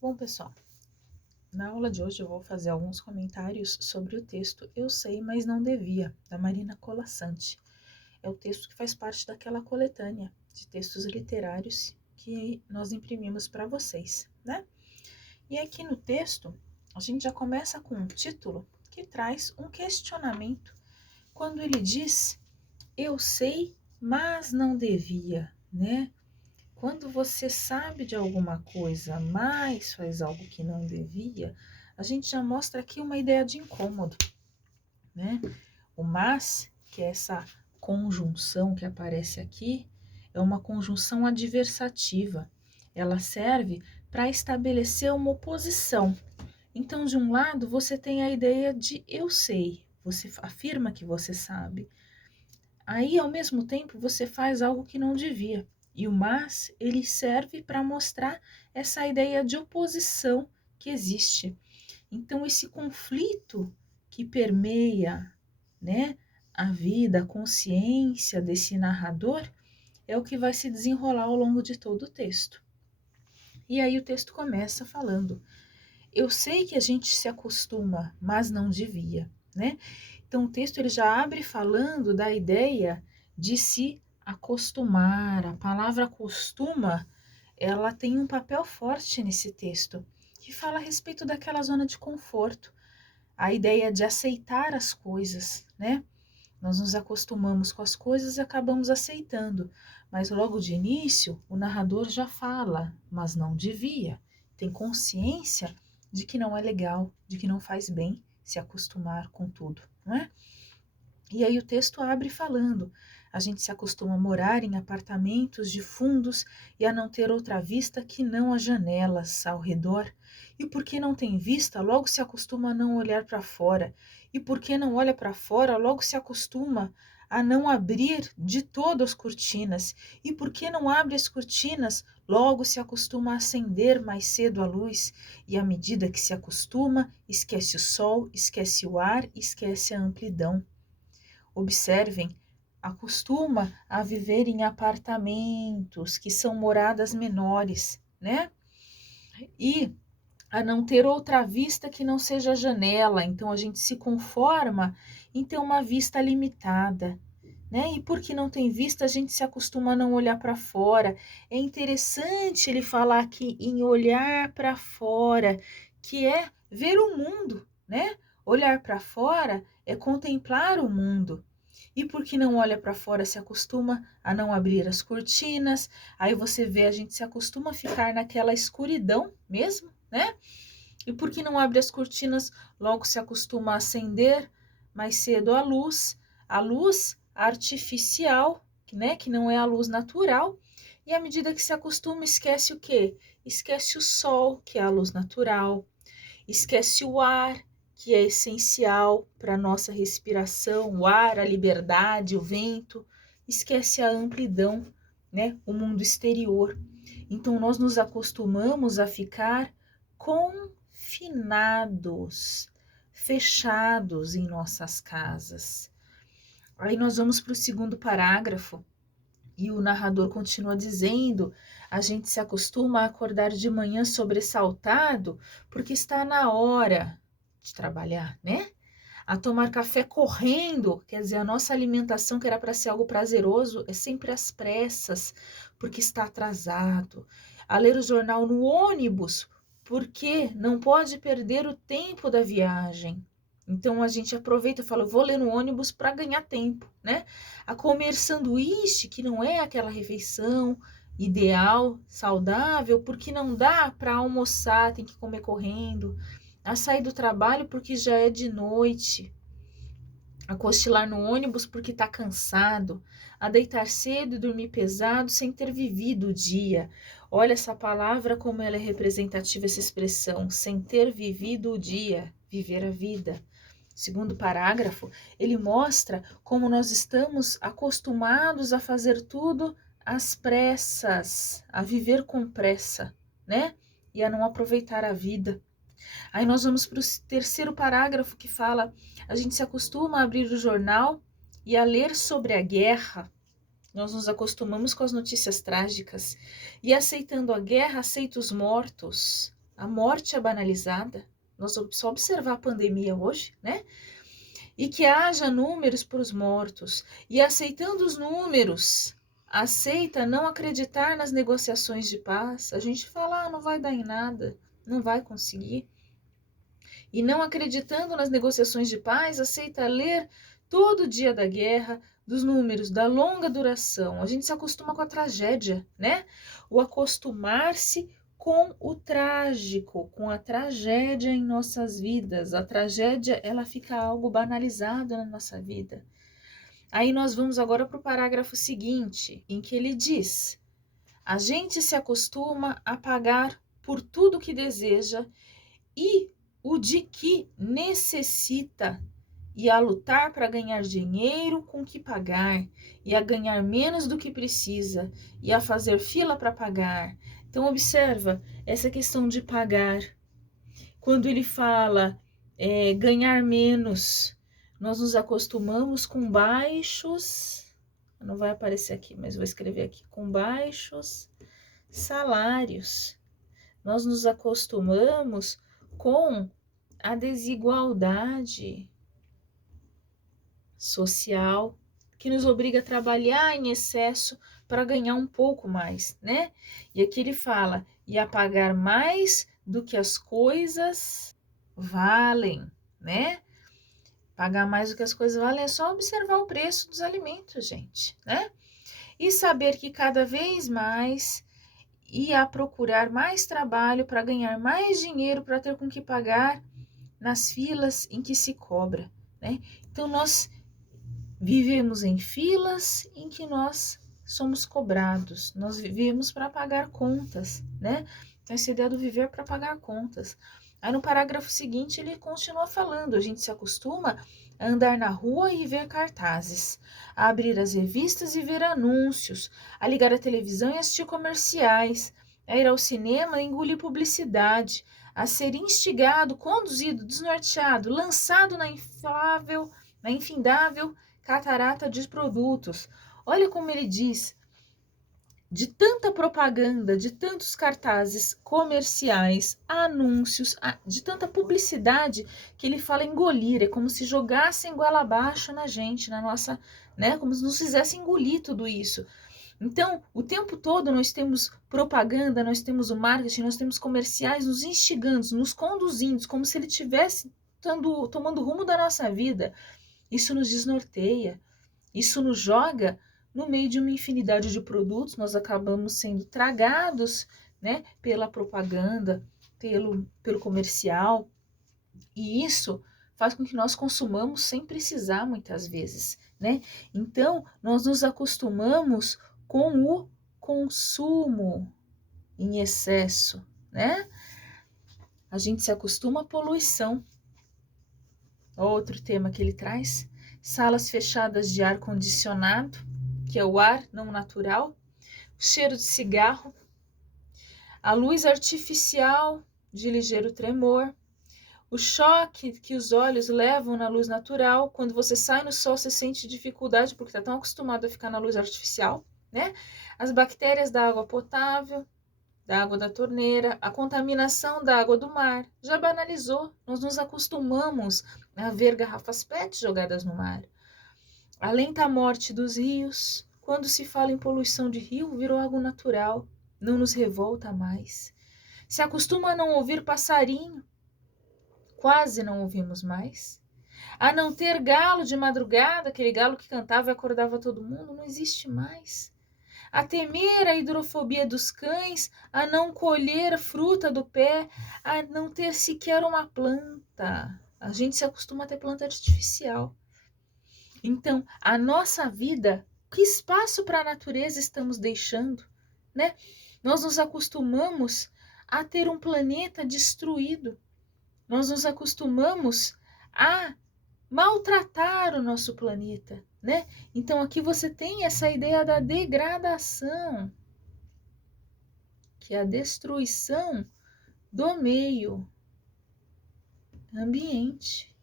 Bom, pessoal, na aula de hoje eu vou fazer alguns comentários sobre o texto Eu Sei, Mas Não Devia, da Marina Colasanti. É o texto que faz parte daquela coletânea de textos literários que nós imprimimos para vocês, né? E aqui no texto, a gente já começa com um título que traz um questionamento quando ele diz Eu sei, mas não devia, né? Quando você sabe de alguma coisa, mas faz algo que não devia, a gente já mostra aqui uma ideia de incômodo, né? O mas, que é essa conjunção que aparece aqui, é uma conjunção adversativa. Ela serve para estabelecer uma oposição. Então, de um lado, você tem a ideia de eu sei, você afirma que você sabe. Aí, ao mesmo tempo, você faz algo que não devia. E o mas, ele serve para mostrar essa ideia de oposição que existe. Então, esse conflito que permeia, né, a vida, a consciência desse narrador, é o que vai se desenrolar ao longo de todo o texto. E aí o texto começa falando: eu sei que a gente se acostuma, mas não devia, né? Então o texto ele já abre falando da ideia de se acostumar. A palavra acostuma, ela tem um papel forte nesse texto, que fala a respeito daquela zona de conforto, a ideia de aceitar as coisas, né? Nós nos acostumamos com as coisas e acabamos aceitando, mas logo de início o narrador já fala, mas não devia. Tem consciência de que não é legal, de que não faz bem se acostumar com tudo, não é? E aí o texto abre falando: a gente se acostuma a morar em apartamentos de fundos e a não ter outra vista que não as janelas ao redor. E porque não tem vista, logo se acostuma a não olhar para fora. E porque não olha para fora, logo se acostuma a não abrir de todo as cortinas. E porque não abre as cortinas, logo se acostuma a acender mais cedo a luz. E à medida que se acostuma, esquece o sol, esquece o ar, esquece a amplidão. Observem, acostuma a viver em apartamentos que são moradas menores, né? E a não ter outra vista que não seja a janela. Então a gente se conforma em ter uma vista limitada, né? E porque não tem vista, a gente se acostuma a não olhar para fora. É interessante ele falar aqui em olhar para fora, que é ver o mundo, né? Olhar para fora é contemplar o mundo. E porque não olha para fora, se acostuma a não abrir as cortinas. Aí você vê, a gente se acostuma a ficar naquela escuridão mesmo, né? E porque não abre as cortinas, logo se acostuma a acender mais cedo a luz artificial, né? Que não é a luz natural. E à medida que se acostuma, esquece o quê? Esquece o sol, que é a luz natural. Esquece o ar, que é essencial para a nossa respiração, o ar, a liberdade, o vento. Esquece a amplidão, né? O mundo exterior. Então, nós nos acostumamos a ficar confinados, fechados em nossas casas. Aí nós vamos para o segundo parágrafo. E o narrador continua dizendo: a gente se acostuma a acordar de manhã sobressaltado porque está na hora de trabalhar, né? A tomar café correndo, quer dizer, a nossa alimentação, que era para ser algo prazeroso, é sempre às pressas, porque está atrasado. A ler o jornal no ônibus, porque não pode perder o tempo da viagem. Então a gente aproveita e fala, vou ler no ônibus para ganhar tempo, né? A comer sanduíche, que não é aquela refeição ideal, saudável, porque não dá para almoçar, tem que comer correndo. A sair do trabalho porque já é de noite, a cochilar no ônibus porque está cansado, a deitar cedo e dormir pesado sem ter vivido o dia. Olha essa palavra como ela é representativa, essa expressão, sem ter vivido o dia, viver a vida. Segundo parágrafo, ele mostra como nós estamos acostumados a fazer tudo às pressas, a viver com pressa, né? E a não aproveitar a vida. Aí nós vamos para o terceiro parágrafo que fala: a gente se acostuma a abrir o jornal e a ler sobre a guerra. Nós nos acostumamos com as notícias trágicas e aceitando a guerra, aceita os mortos. a morte é banalizada. Nós vamos só observar a pandemia hoje, né? E que haja números para os mortos. E aceitando os números, aceita não acreditar nas negociações de paz. A gente fala, não vai dar em nada, não vai conseguir. E não acreditando nas negociações de paz, aceita ler todo dia da guerra, dos números, da longa duração. A gente se acostuma com a tragédia, né? O acostumar-se com o trágico, com a tragédia em nossas vidas. A tragédia, ela fica algo banalizado na nossa vida. Aí nós vamos agora para o parágrafo seguinte, em que ele diz: a gente se acostuma a pagar por tudo que deseja e o de que necessita, e a lutar para ganhar dinheiro com que pagar, e a ganhar menos do que precisa, e a fazer fila para pagar. Então observa essa questão de pagar. Quando ele fala ganhar menos, nós nos acostumamos com baixos, não vai aparecer aqui, mas vou escrever aqui, com baixos salários. Nós nos acostumamos com a desigualdade social que nos obriga a trabalhar em excesso para ganhar um pouco mais, né? E aqui ele fala, e a pagar mais do que as coisas valem, né? Pagar mais do que as coisas valem é só observar o preço dos alimentos, gente, né? E saber que cada vez mais e a procurar mais trabalho para ganhar mais dinheiro para ter com que pagar nas filas em que se cobra, né? Então nós vivemos em filas em que nós somos cobrados, nós vivemos para pagar contas, né? Então essa ideia do viver para pagar contas. Aí no parágrafo seguinte ele continua falando, a gente se acostuma a andar na rua e ver cartazes, a abrir as revistas e ver anúncios, a ligar a televisão e assistir comerciais, a ir ao cinema e engolir publicidade, a ser instigado, conduzido, desnorteado, lançado na infindável catarata de produtos. Olha como ele diz, de tanta propaganda, de tantos cartazes comerciais, anúncios, de tanta publicidade, que ele fala engolir, é como se jogassem goela abaixo na gente, na nossa, né, como se nos fizesse engolir tudo isso. Então, o tempo todo nós temos propaganda, nós temos o marketing, nós temos comerciais nos instigando, nos conduzindo, como se ele estivesse tomando o rumo da nossa vida. Isso nos desnorteia, isso nos joga no meio de uma infinidade de produtos, nós acabamos sendo tragados, né, pela propaganda, pelo comercial, e isso faz com que nós consumamos sem precisar muitas vezes, né? Então, nós nos acostumamos com o consumo em excesso, né? A gente se acostuma à poluição. Outro tema que ele traz, salas fechadas de ar condicionado, que é o ar não natural, o cheiro de cigarro, a luz artificial de ligeiro tremor, o choque que os olhos levam na luz natural. Quando você sai no sol, você sente dificuldade porque está tão acostumado a ficar na luz artificial, né? As bactérias da água potável, da água da torneira, a contaminação da água do mar. Já banalizou, nós nos acostumamos a ver garrafas PET jogadas no mar. A lenta morte dos rios. Quando se fala em poluição de rio, virou algo natural, não nos revolta mais. Se acostuma a não ouvir passarinho, quase não ouvimos mais. A não ter galo de madrugada, aquele galo que cantava e acordava todo mundo, não existe mais. A temer a hidrofobia dos cães, a não colher a fruta do pé, a não ter sequer uma planta. A gente se acostuma a ter planta artificial. Então, a nossa vida, que espaço para a natureza estamos deixando, né? Nós nos acostumamos a ter um planeta destruído. Nós nos acostumamos a maltratar o nosso planeta, né? Então aqui você tem essa ideia da degradação, que é a destruição do meio ambiente.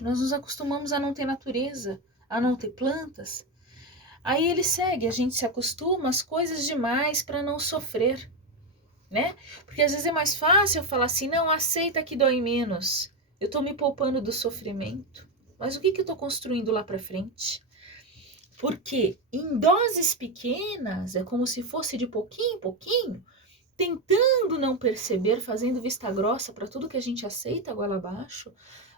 Nós nos acostumamos a não ter natureza, a não ter plantas. Aí ele segue, a gente se acostuma às coisas demais para não sofrer. né? Porque às vezes é mais fácil eu falar assim, não, aceita que dói menos. Eu tô me poupando do sofrimento. Mas o que que eu tô construindo lá para frente? Porque em doses pequenas, é como se fosse de pouquinho em pouquinho, tentando não perceber, fazendo vista grossa para tudo que a gente aceita goela abaixo,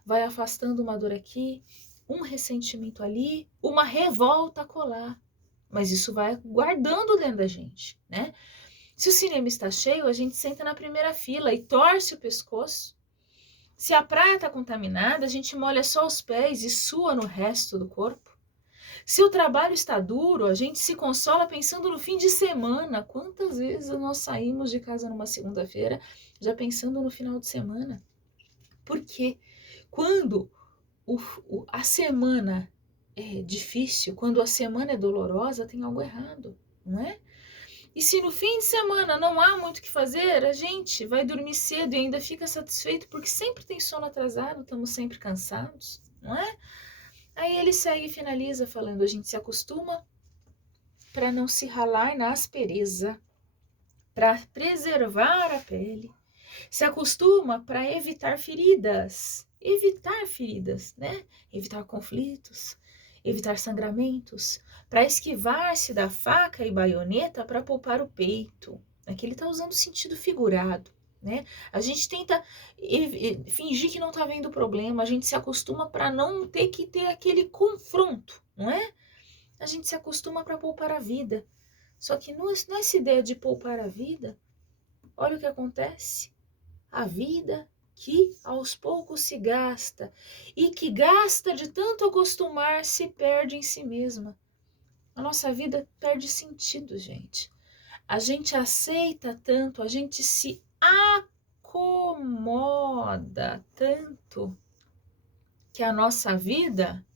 vai afastando uma dor aqui, um ressentimento ali, uma revolta colar. Mas isso vai guardando dentro da gente, né? Se o cinema está cheio, a gente senta na primeira fila e torce o pescoço. Se a praia está contaminada, a gente molha só os pés e sua no resto do corpo. Se o trabalho está duro, a gente se consola pensando no fim de semana. Quantas vezes nós saímos de casa numa segunda-feira já pensando no final de semana? Porque quando a semana é difícil, quando a semana é dolorosa, tem algo errado, não é? E se no fim de semana não há muito o que fazer, a gente vai dormir cedo e ainda fica satisfeito porque sempre tem sono atrasado, estamos sempre cansados, não é? Aí ele segue e finaliza falando: a gente se acostuma para não se ralar na aspereza, para preservar a pele, se acostuma para evitar feridas, né? Evitar conflitos, evitar sangramentos, para esquivar-se da faca e baioneta para poupar o peito. Aqui ele está usando sentido figurado, né? A gente tenta fingir que não está vendo o problema, a gente se acostuma para não ter que ter aquele confronto, não é? A gente se acostuma para poupar a vida. Só que nessa ideia de poupar a vida, olha o que acontece. A vida que aos poucos se gasta e que gasta de tanto acostumar se perde em si mesma. A nossa vida perde sentido, gente. A gente aceita tanto, a gente se acomoda tanto que a nossa vida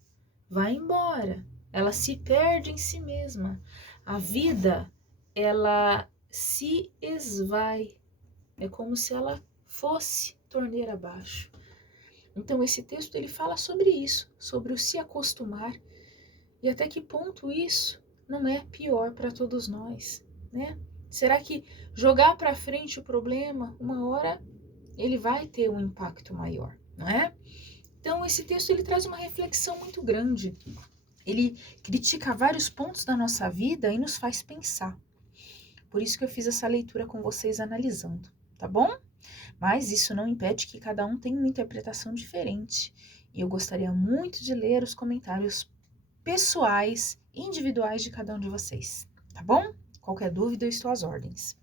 vai embora. Ela se perde em si mesma. A vida, ela se esvai. É como se ela fosse torneira abaixo. Então esse texto ele fala sobre isso, sobre o se acostumar e até que ponto isso não é pior para todos nós, né? Será que jogar para frente o problema, uma hora ele vai ter um impacto maior, não é? Então esse texto ele traz uma reflexão muito grande. Ele critica vários pontos da nossa vida e nos faz pensar. Por isso que eu fiz essa leitura com vocês analisando, tá bom? Mas isso não impede que cada um tenha uma interpretação diferente. E eu gostaria muito de ler os comentários pessoais, individuais de cada um de vocês, tá bom? Qualquer dúvida, eu estou às ordens.